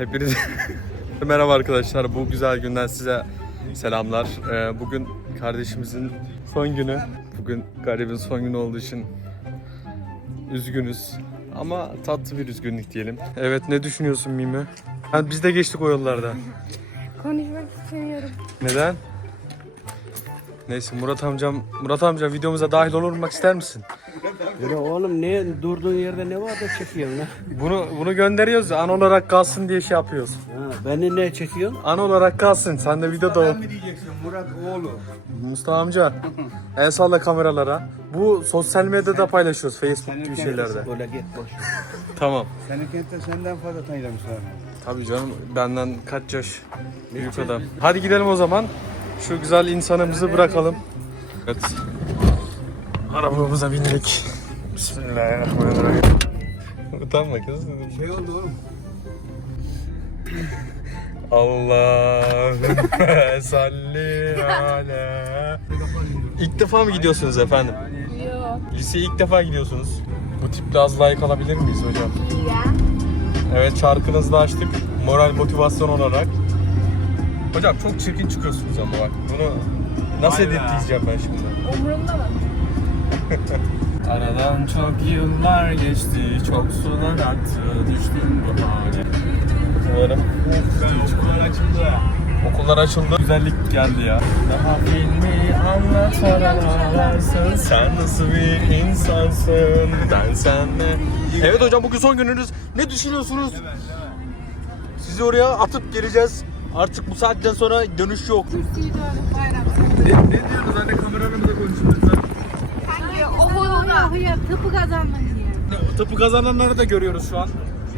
Hepinize merhaba arkadaşlar. Bu güzel günden size selamlar. Ee, bugün kardeşimizin son günü. Bugün garibin son günü olduğu için üzgünüz. Ama tatlı bir üzgünlük diyelim. Evet ne düşünüyorsun Mimi? Ha, biz de geçtik o yollarda. Konuşmak istemiyorum. Neden? Neyse Murat amcam, Murat amca videomuza dahil olmak ister misin? Ya oğlum ne durduğun yerde ne var da çekiyorsun lan? Bunu bunu gönderiyoruz ya, an olarak kalsın diye şey yapıyoruz. Ha, beni ne çekiyorsun? An olarak kalsın. Sen de videoda ol. mi diyeceksin Murat oğlu? Mustafa amca el salla kameralara. Bu sosyal medyada paylaşıyoruz Facebook gibi şeylerde. Böyle git boş. ver. Tamam. Senin kentte senden fazla tanıyamışlar. Tabii canım benden kaç yaş büyük adam. Hadi gidelim o zaman. Şu güzel insanımızı bırakalım. Evet. Arabamıza bindik. Bismillahirrahmanirrahim. Utanma kız. Şey oldu oğlum. Allahümme salli ala. İlk defa mı gidiyorsunuz efendim? Yok. Liseye ilk defa gidiyorsunuz. Bu tiple az like alabilir miyiz hocam? Ya. Evet şarkınızı da açtık. Moral motivasyon olarak. Hocam çok çirkin çıkıyorsunuz ama bak. Bunu nasıl editleyeceğim ben şimdi? Umurumda mı? Aradan çok yıllar geçti, çok sular aktı, düştüm bu hale. Umarım Okullar açıldı. okullar açıldı. Güzellik geldi ya. Daha filmi anlatararsın, sen nasıl bir insansın, ben senle. Evet hocam bugün son gününüz. Ne düşünüyorsunuz? Sizi oraya atıp geleceğiz. Artık bu saatten sonra dönüş yok. Ne, ne diyorsunuz anne kameranımıza konuşuyoruz Hangi okulda? Hayır tıpı kazandın diye. Tıpı kazananları da görüyoruz şu an.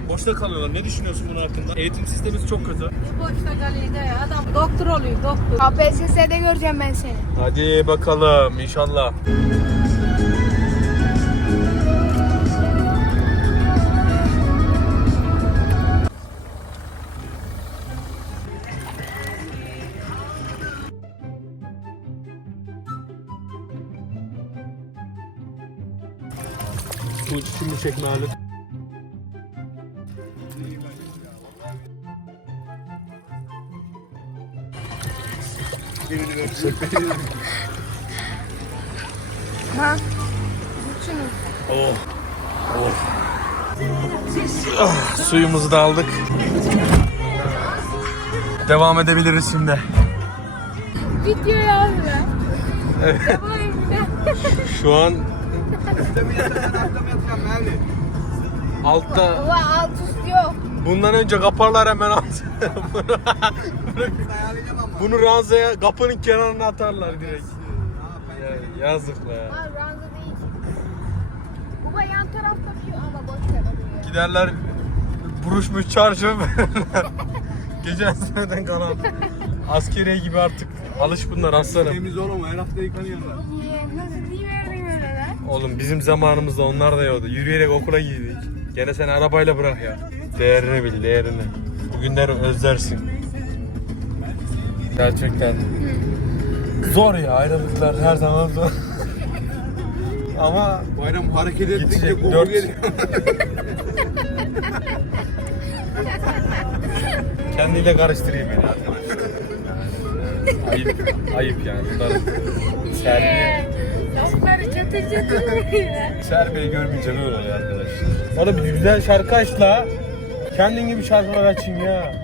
Boşta kalıyorlar. Ne düşünüyorsun bunun hakkında? Eğitim sistemimiz çok kötü. Boşta kalıydı ya. Adam doktor oluyor doktor. KPSS'de göreceğim ben seni. Hadi bakalım inşallah. Su şimdi çekme alet. Ha? Şunu. Oh. Oh. Ah, suyumuzu da aldık. Devam edebiliriz şimdi. Video yaz be. Yapayım bir de. Şu an Mı mı altta Ulan alt üst yok. bundan önce kaparlar hemen alt. bunu, bunu ranzaya kapının kenarına atarlar direkt. Ya, yazık be. Ha ranza değil. Bu yan tarafta bir ama boş ver. Giderler buruşmuş çarşı Geçen seneden kalan askeriye gibi artık alış bunlar aslanım. Temiz oğlum her hafta yıkanıyorlar. Nasıl lan? Oğlum bizim zamanımızda onlar da yoktu. Yürüyerek okula gittik. Gene sen arabayla bırak ya. Değerini bil, değerini. Bugünleri özlersin. Gerçekten. Zor ya ayrılıklar her zaman zor. Ama Bayram hareket ettikçe Gidecek, koku dört- geliyor. kendiyle karıştırayım beni arkadaşlar. Ayıp, ayıp yani. Bunlar Serbiye, Böyle. Serbiye görmeyince böyle oluyor arkadaşlar. Bana bir güzel şarkı aç la. Kendin gibi şarkılar açayım ya.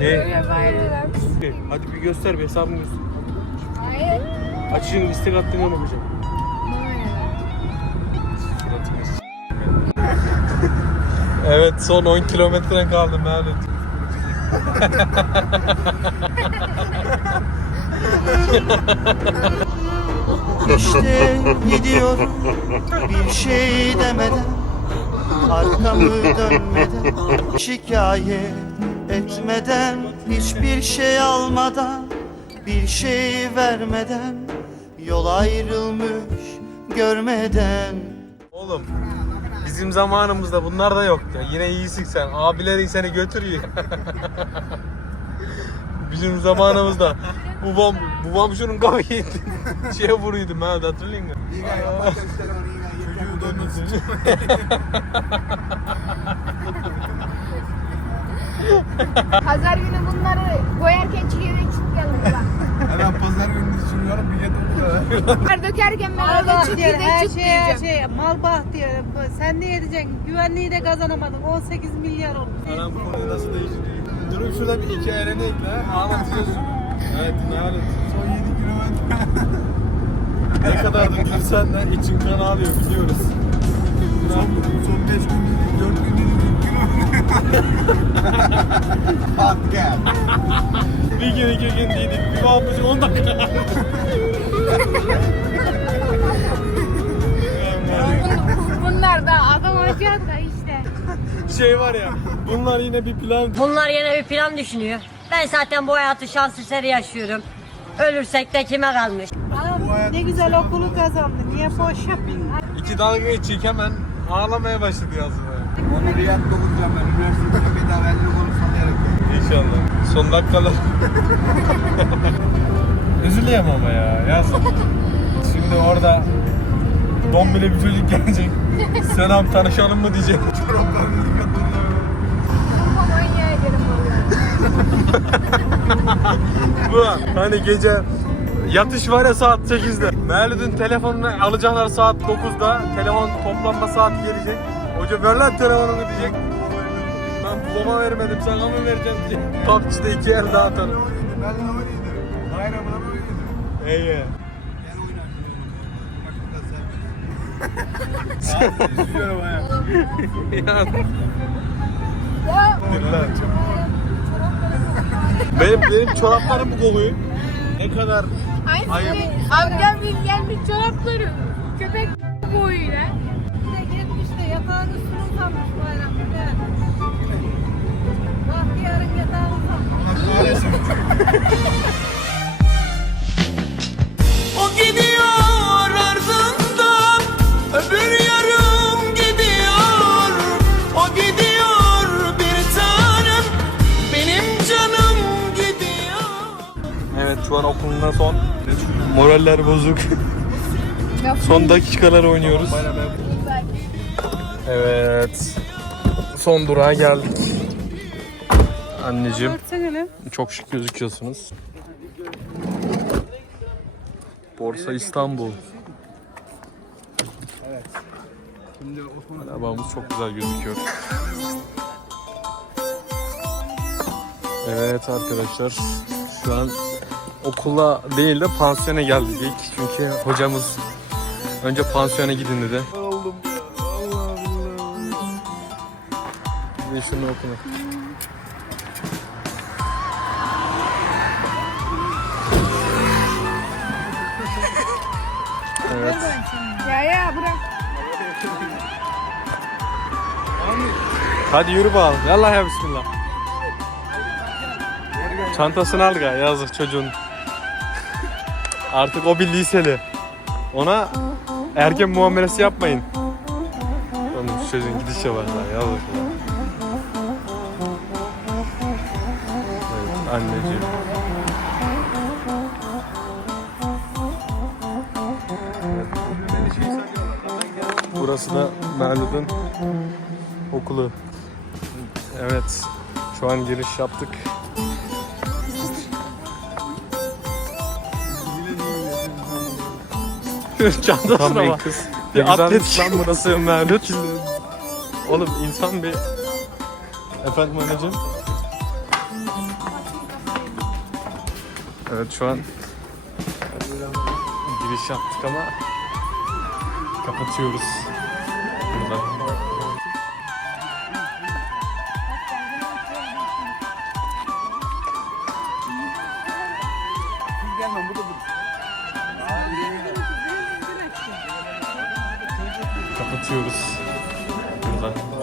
Ne? Hadi bir göster bir hesabını göster. Hayır. Açışın istek attığına bakacağım. evet son 10 kilometre kaldı Mehmet. İşte gidiyorum bir şey demeden Arkamı dönmeden Şikayet etmeden Hiçbir şey almadan Bir şey vermeden Yol ayrılmış görmeden Oğlum bizim zamanımızda bunlar da yoktu. Yine iyisin sen. Abilerin seni götürüyor. bizim zamanımızda babam babam şunun kafayı şeye vuruyordu Mehmet hatırlıyor musun? Yine yapmak isterim onu yine. Çocuğu döndürsün. Pazar günü bunları koyarken çiğneyi çıkmayalım ulan. Hemen pazar günü düşünüyorum bir getir. Bunlar dökerken ben orada bah çık diyor, her şey her diyeceğim. şey mal bah diyor. Sen ne edeceksin? Güvenliği de kazanamadın. 18 milyar oldu. Anam bu konuyu nasıl değiştirecek? Durun şurada bir iki elene ekle. Şunu. Evet dinleyelim. Son 7 kilometre. Ne kadardır gülsen de için kan ağlıyor biliyoruz. Son, son 5 gün dedik, 4 gün dedik, 1 kilometre. Bak gel. Bir gün iki gün dedik. Bir bakmışım 10 dakika. Bunlar da adam olacak da işte. Şey var ya. Bunlar yine bir plan. Bunlar yine bir plan düşünüyor. Ben zaten bu hayatı şans eseri yaşıyorum. Ölürsek de kime kalmış? Aa, ne güzel okulu kazandı. Niye boş yapayım? İki dalga geçecek hemen ağlamaya başladı yazmaya. Onu Riyad'da okuyacağım ben. Üniversitede bedava 50 konuşmam gerekiyor. İnşallah. Son dakikalar. Üzülüyorum ama ya. Yaz. Şimdi orada dombili bir çocuk gelecek. Selam tanışalım mı diyecek. Çoraplarını yıkatırlar. Tamam oynaya gidelim vallahi. Bu hani gece yatış var ya saat 8'de. Mevlüt'ün telefonunu alacaklar saat 9'da. Telefon toplanma saat gelecek. Hoca ver lan telefonunu diyecek. Ben babama vermedim sana mı vereceğim diyecek. PUBG'de iki el daha atarım. Benle oynaydı. Bayramına oynaydı. İyi. Gel oynarsın oğlum. Bak biraz serbest. Üzülüyorum ha. Ya, Ya dinle. Benim, benim çoraplarım bu kokuyor. Ne kadar aynısı Ayıp. amcam bir gelmiş çorapları. Köpek boyuyla. Bir de gitmiş de yatağın üstüne şu an okulunda son. Moraller bozuk. son dakikalar oynuyoruz. Evet. Son durağa geldik. Anneciğim çok şık gözüküyorsunuz. Borsa İstanbul. Şimdi Osman Arabamız çok güzel gözüküyor. Evet arkadaşlar şu an okula değil de pansiyona geldik ilk. Çünkü hocamız önce pansiyona gidin dedi. Ya. Allah billah. Bir şunu okuma. Evet. Ya ya bırak. Hadi yürü bakalım. Yallah ya bismillah. Çantasını al ga yazık çocuğun. Artık o bir liseli. Ona erken muamelesi yapmayın. Oğlum çocuğun gidişe bak lan lan. Evet anneciğim. Burası da Merlut'un okulu. Evet. Şu an giriş yaptık. Çantasına bak. Kız. Bir atlet lan burası Mevlüt. Oğlum insan bir... Efendim anneciğim? Evet şu an giriş yaptık ama kapatıyoruz. Buradan. Kapatıyoruz. Buradan.